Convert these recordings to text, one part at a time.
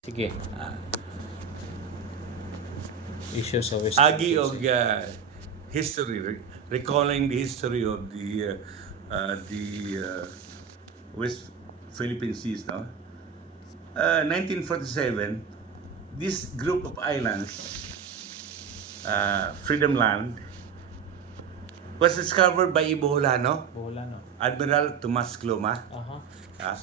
Sige. Issues of Agi og history, recalling the history of the West Philippine Seas, no? 1947, this group of islands, Freedom Land, was discovered by Iboholano, Bola, no? Admiral Tomas Cloma. Aha. Ah,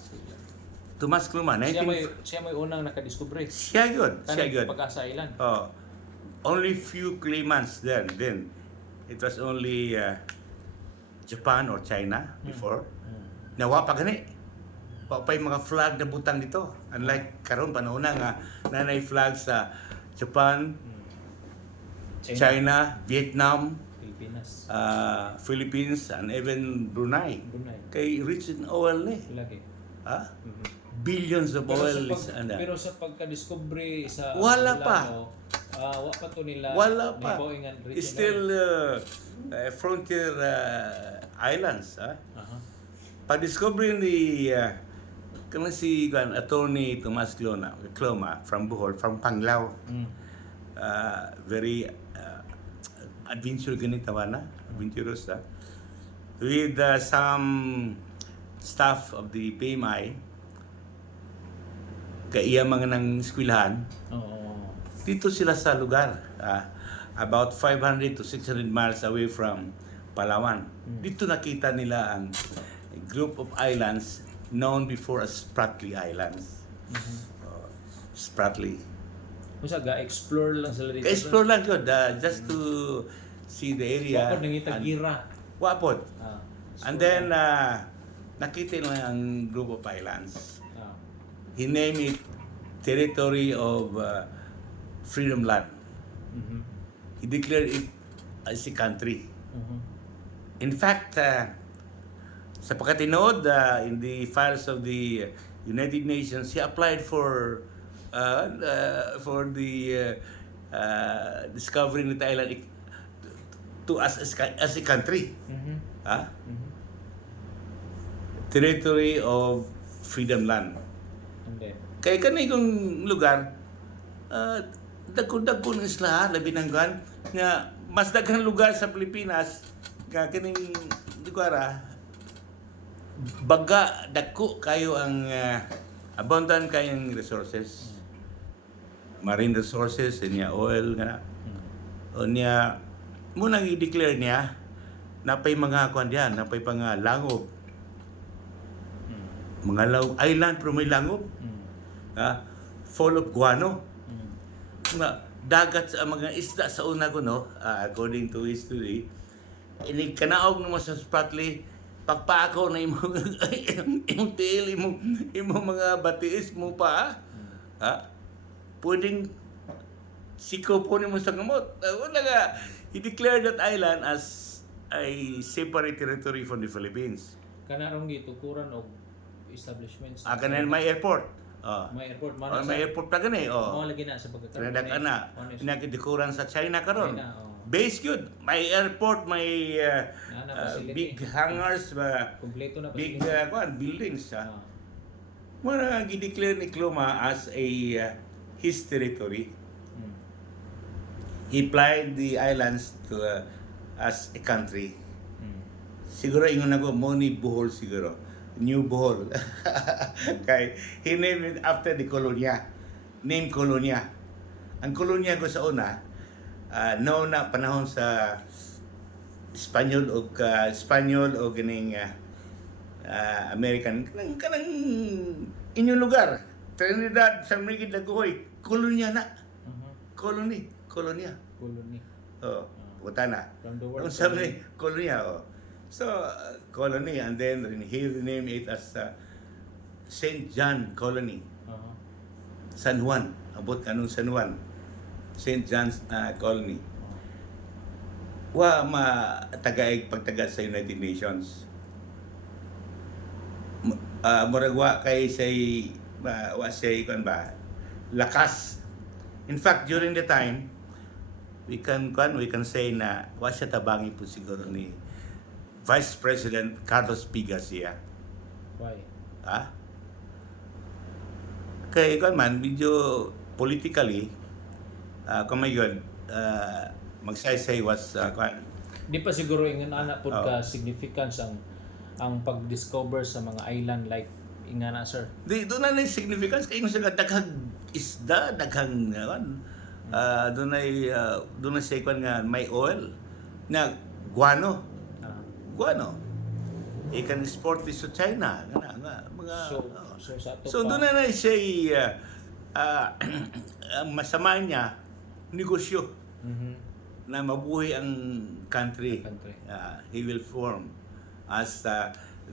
Tomas Cloma, Siya may unang nakadiscover. Siya yun, siya yun. Pag-asa Island. Oh, only few claimants then. It was only Japan or China before. Nawa pa gani. Wa pa yung mga flag na butang dito. Unlike karon panahon na nga nanay flag sa Japan, China, Vietnam, Pilipinas. Philippines, and even Brunei. Brunei. Kay rich in oil ni. Lagi. Ha? Billions of oil is Pero sa pagka-discovery sa Wala Bolano, wa pa to nila. Wala pa. Niboingan region It's still frontier islands. Aha. Pa-discovery ni kana si Attorney Tomas Cloma from Bohol, from Panglao. Very adventure ganito na, adventurous with some staff of the PMI kaya mga nang eskwelahan. Oo. Dito sila sa lugar, about 500 to 600 miles away from Palawan. Dito nakita nila ang group of islands known before as Spratly Islands. Spratly. Usa ga-explore lang sila dito. Explore lang yun, just to see the area. Wapod nangita gira. Wapod. And explore then, nakita nila ang group of islands. lang. He named it Territory of Freedom Land. He declared it as a country. In fact, sa pagkatinood in the files of the United Nations, he applied for the discovering the island to us as a country. Territory of Freedom Land. And then, Kaya kanigong lugar, dagko-dagko ng isla, labi ng gan, nga mas daghang lugar sa Pilipinas, nga kining lugar, baga, dagko kayo ang abundant kayong resources. Marine resources, niya oil, nga o niya, munang i-declare niya, napay mga kwan diyan, napay pang langob. Mga island pero may langob. Full of guano. Nga dagat sa mga isda sa una ko, no, according to history, ini kanaog naman sa Spratly, pagpaako na imong tiil, imong mga batiis mo pa, pwedeng siko po mo sa gamot. Wala nga, he declared that island as a separate territory from the Philippines. kanarong gitukuran og establishments. Kanan may airport. May airport May airport pa gani. Mao lagi na sa pagkakaroon. Kanadak na. Nakidikuran sa China karon. China, Base good. May airport, may facility. big hangars, Kompleto na big facility. buildings. Muna gideclare ni Cloma as a his territory. He applied the islands to as a country. Siguro ingon ako mo ni Bohol siguro. New Bohol. Kay he named it after the Colonia. Name Colonia. Ang Colonia ko sa una, noon na panahon sa Espanyol o ganing American kanang inyong lugar. Trinidad, San Miguel de Goy, Colonia na. Colonia. Colony. Puta na. From the word Ang sabi ni Colonia, So, colony, and then he renamed it as St. John Colony. San Juan. Abot kanong San Juan. St. John's Colony. Wa matagaig pagtaga sa United Nations. Muragwa kay say wa say kan ba lakas. In fact, during the time we can say na wa siya tabangi po siguro ni Vice President Carlos P. Garcia. Why? kay kan man medyo politically kung may yun magsaysay was kan Di pa siguro ingon ana pud Oh. ka significance ang pag-discover sa mga island like ingana sir. di doon na significance kay sa daghang isda daghang doon na say kan nga may oil na guano Ah. guano ikan export this to China nga mga So sa ato so pa doon na siya ang masama niya negosyo Mhm. na mabuhay ang country. Country. He will form as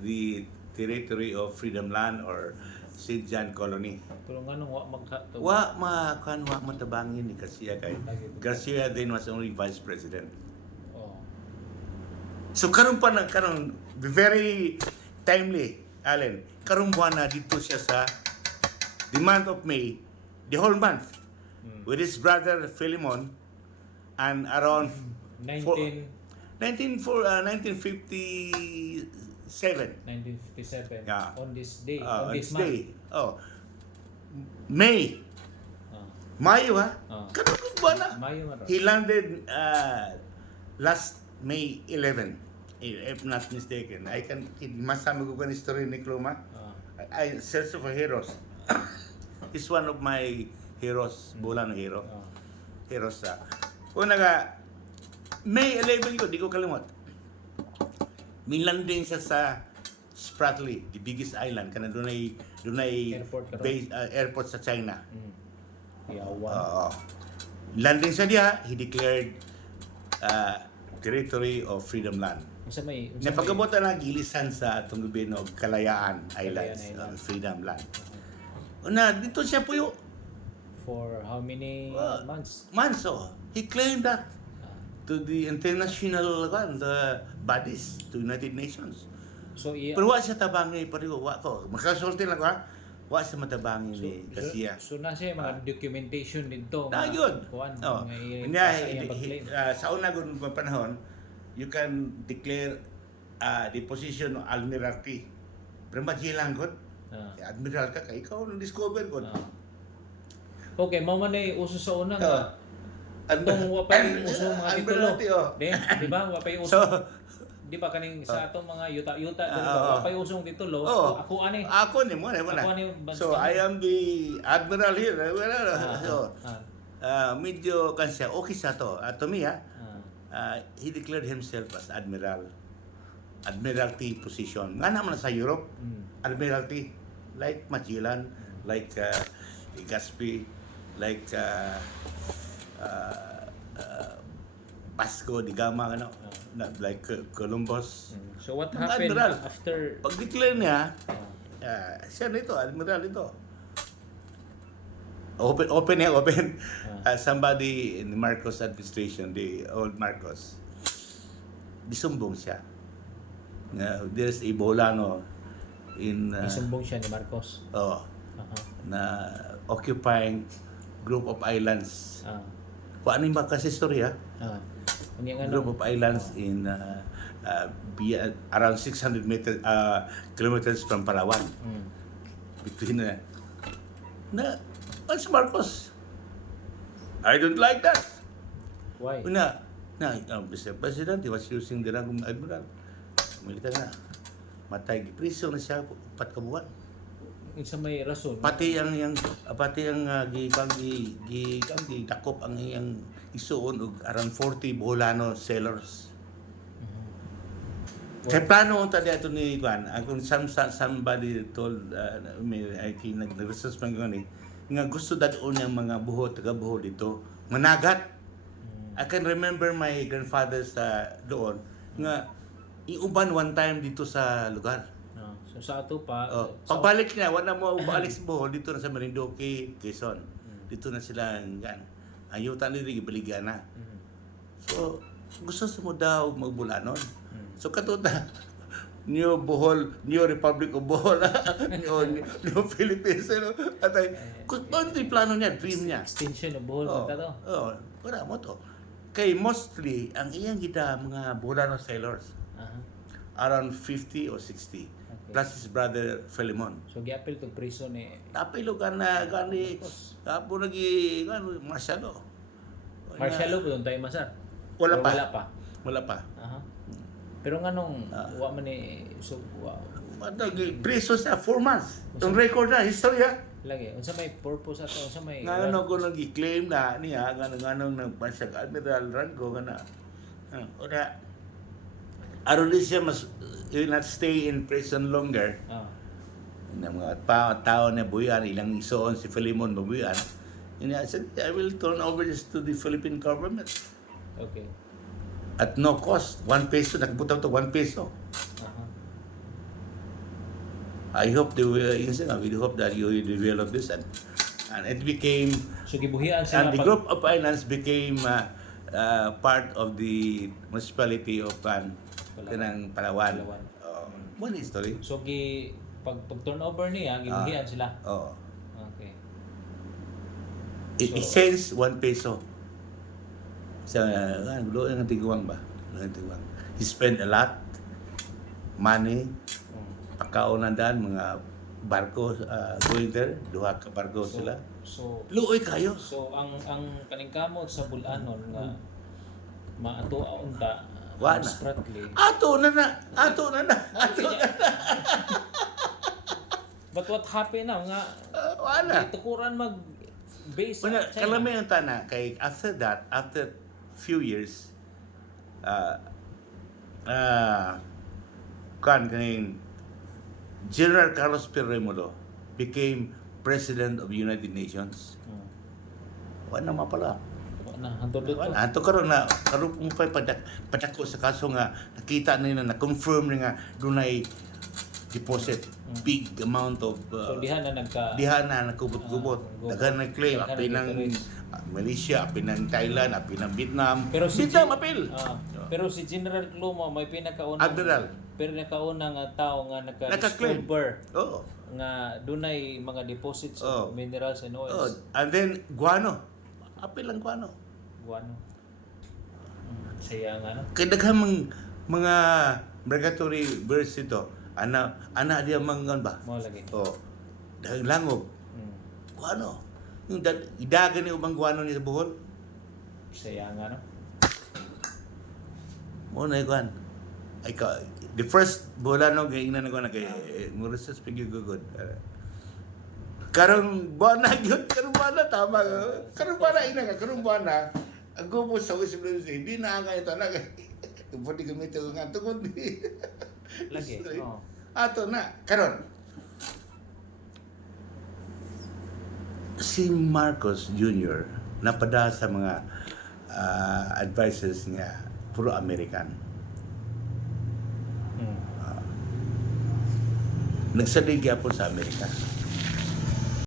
the territory of Freedom Land or St. John Colony. Pero nganong wa magkato. Wa matabangin ni Garcia kay Garcia then was only vice president. Oh. So karon very timely Allen. Karon buwan na dito siya sa the month of May, the whole month with his brother Philemon and around 1957 1957 Yeah. on this day on on this this month. day. May Ah. Mayo ha. Ah. Karon buwan na. Mayo man. He landed last May 11, if not mistaken. I can masama ko kan story ni Kluma. I search for heroes. He's one of my heroes, Bolano hero. Heroes una nga May 11 ko, di ko kalimot. May landing siya sa Spratly, the biggest island. Kana doon ay Airport ka base, airport sa China. Yawan. Landing siya diha, he declared territory of Freedom Land. Unsa may Napagabutan na gilisan sa atong gobyerno og Kalayaan Islands, Island. Freedom Land. Una dito siya puyo for how many months? months he claimed that to the international the bodies, to United Nations. So Pero wa siya tabangi pareho wa ko. Makasulti lang ko ha. Wa siya matabangi ni Garcia. So na siya mga documentation dito. Na yun. Kuan Oh. Sa una gud nga panahon, you can declare the position of Admiralty. Pero majilang gud. Admiral ka kay ikaw nang discover gud. Okay, mao man ay uso sa una Oh. nga. Atong wa pa yung uso mga titulo. Admiralty Di ba? Wa pa yung uso. So, Di ba kaning sa atong mga yuta-yuta dito, Oo. wa pa yung usong titulo. Oo. Ako ani. ako ni mo na. Ako ani. So I am the admiral here. So medyo kan siya okay sa to. To me he declared himself as admiral. Admiralty position. Nga naman sa Europe, admiralty like Magellan, like Legazpi, like Vasco da Gama, like Columbus. So what Mga happened admiral. after Pag declare niya, siya nito, admiral ito. Open. Somebody in the Marcos administration, the old Marcos, disumbong siya. There's a Bolano in isumbong siya ni Marcos. na occupying group of islands. Paano yung kasi storya? Group of islands in around 600 kilometers from Palawan. Between that's Marcos. I don't like that. Why? Mr. President, he was using the rank of admiral. Militar na. Matay, gipriso na siya 4 kabuan. Isa may rason. Pati ang gidakop ang iyang isuon og around 40 Bolano sailors. Kay plano unta diato ni Juan, kung somebody told me I think nag-research man gani nga gusto dadon yang mga taga-buhol dito managat. I can remember my grandfather's doon nga iuban one time dito sa lugar. So sa ato pa Pagbalik niya, wala mo balik sa Bohol, dito na sa Marinduque, Quezon. Dito na sila ayutan nila gibaligyan na. So gusto sa mo daw magbulanon. So katuta New Bohol, New Republic of Bohol, New Philippines, atay. Kung ano yung plano niya, dream niya. Extension of Bohol punta to. Wala mo to. Kay mostly ang iyang gita mga Bolano sailors. Around 50 or 60. Okay. plus his brother Philemon. So giapil to prison ni Napilo ka na gani kapo lagi martial law. martial law pud tayo masar. Wala Or pa. Wala pa. Wala pa. Aha. Pero nganong wa man ni so wa Matagi preso sa 4 months. Ang record na historya. lagi unsa may purpose ato unsa may Nga ano ko nang i-claim na niya nganong nang pansag admiral rango kana. Ora aron di siya mas will not stay in prison longer. Na mga tao na buyan ilang isuon si Philemon mabuyan. And I said, I will turn over this to the Philippine government. Okay. At no cost. 1 peso. Nakabutaw to 1 peso. Aha. I hope they will, we hope that you will develop this and it became, So gibuhian and sila the group of finance became part of the municipality of Palawan. Palawan. One history. So pag turnover niya gibuhian sila. Oh. Okay. It cents 1 peso. Sa lo ang tiguang ba? Ang tiguang. He spent a lot money. Pagkaunandan mga barko going there, duha ka barko sila. So Luoy kayo. So ang kaning kamot sa bulanon nga maato unta Wa na. Spratly. Ato na. But what happened now nga Wala. tukuran mag base Wala, sa China. kalami ang tana kay after few years kaning General Carlos P. Romulo became President of the United Nations. Wala na pala. Na hantod dito. Wala. Ato karon mo pa padako sa kaso nga nakita nila na confirm nga dunay deposit big amount of So diha na nakubot-kubot. Daghan na claim apil ng Malaysia, apil ng Thailand, apil ng Vietnam. Pero si Vietnam apil. Pero si General Clumo may pinakauna Admiral. pero nakauna nga tao nga Naka-claim. naka-discover Oo. nga dunay mga deposits Oh. of minerals and Oh, oils. and then guano. Apil ang guano. Guano. Saya nga no. Kay daghang mga migratory birds ito. Ana dia mangan ba? Mo lagi. Oh. Daghang langob. Guano. Yung idagan ni ubang guano ni sa Bohol. Saya nga no. Mo na ikuan. The first bolano kay ina na ko na kay Mauritius pigi good. Karong buwana gyud, karong buwana tama. Karong buwana ina nga, karong buwana. Ang gubo sa West Philippines, hindi na nga ito na. Pwede gamit ko nga tungod ni. Lagi. Oh. Ato na, karon. Si Marcos Jr. napada sa mga advisors niya puro American. Nagsalig po sa Amerika.